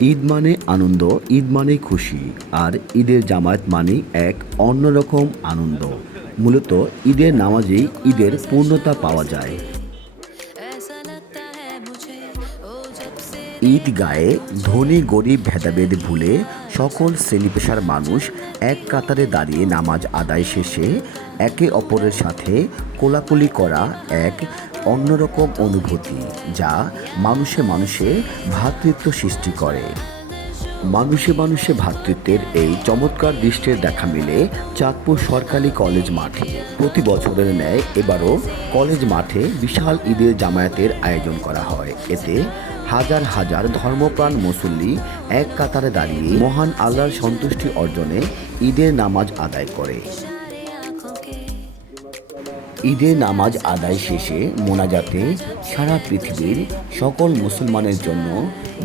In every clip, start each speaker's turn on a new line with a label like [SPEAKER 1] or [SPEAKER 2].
[SPEAKER 1] ঈদ মানে আনন্দ, ঈদ মানে খুশি, আর ঈদের জামায়াত মানে এক অন্যরকম আনন্দ। মূলত ঈদের নামাজেই ঈদের পূর্ণতা পাওয়া যায়। ঈদ গায়ে ধনী, গরিব, ভেদাভেদ ভুলে সকল শ্রেণি পেশার মানুষ এক কাতারে দাঁড়িয়ে নামাজ আদায় শেষে একে অপরের সাথে কোলাকুলি করা এক অন্যরকম অনুভূতি যা মানুষে মানুষে ভ্রাতৃত্ব সৃষ্টি করে। মানুষে মানুষে ভ্রাতৃত্বের এই চমৎকার দৃষ্টির দেখা মিলে চাঁদপুর সরকারি কলেজ মাঠে। প্রতি বছরের ন্যায় এবারও কলেজ মাঠে বিশাল ঈদের জামায়াতের আয়োজন করা হয়। এতে হাজার হাজার ধর্মপ্রাণ মুসল্লি এক কাতারে দাঁড়িয়ে মহান আল্লাহর সন্তুষ্টি অর্জনে ঈদের নামাজ আদায় করে। ঈদের নামাজ আদায় শেষে মোনাজাতে সারা পৃথিবীর সকল মুসলমানের জন্য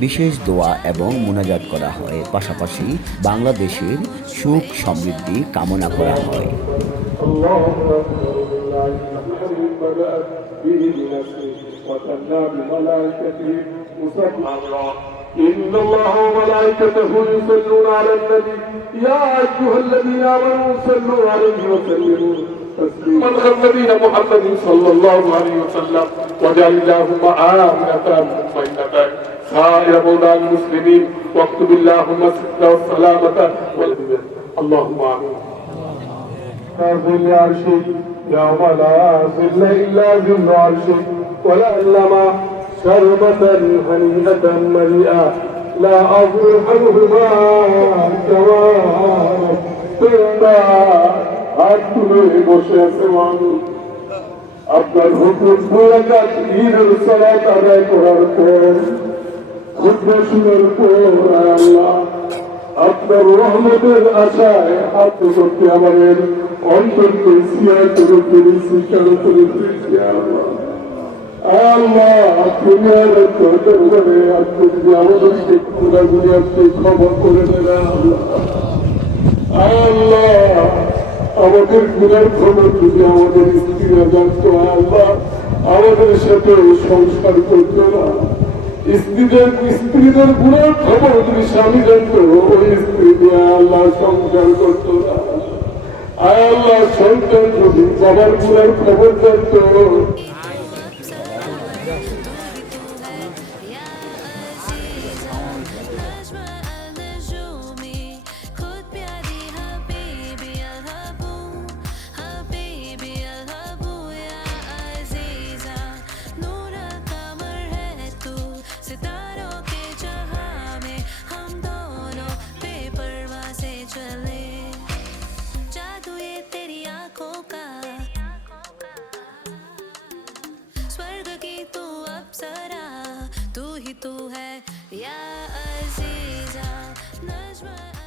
[SPEAKER 1] বিশেষ দোয়া এবং মোনাজাত করা হয় পাশাপাশি বাংলাদেশের সুখ সমৃদ্ধি কামনা করা হয়
[SPEAKER 2] اللهم الحمد بدأت به بنفسه وثنى بملائكته مسبحا إن الله وملائكته يصلون على النبي يا أيها الذين آمنوا صلوا عليه وسلموا مدخل مدينة محمد صلى الله عليه وسلم واجعل اللهم آمنة مطمئنة سائر مولاي المسلمين واكتب اللهم الستر والسلامة اللهم آمين. نازل عرشي يوم لا ظل إلا ظل عرشي ولا شربة هنيئة مليئة. لا أظلمهما سواء بما হাত তুলে বসে আছে মানুষ আপনার হুকুম দুরাকাত ঈদের সালাত আদায় করার পর। খুতবা শোনার পর আল্লাহ আপনার রহমতের আশায় হাত করতে আমাদের অন্তরকে সিয়ার করে ফেলেছি কেন করে ফেলেছি আল্লাহ। আল্লাহ করে দেন আমাদের গুণের খবর যদি আমাদের স্ত্রীরা জানতো, আল্লাহ আমাদের সাথে সংস্কার করতো না। স্ত্রীদের স্ত্রীদের গুণের খবর যদি স্বামী জানতো, ওই স্ত্রী দিয়ে আল্লাহ সংসার করত না। আল্লাহ, সন্তান যদি বাবার গুণের খবর জানতো।
[SPEAKER 3] my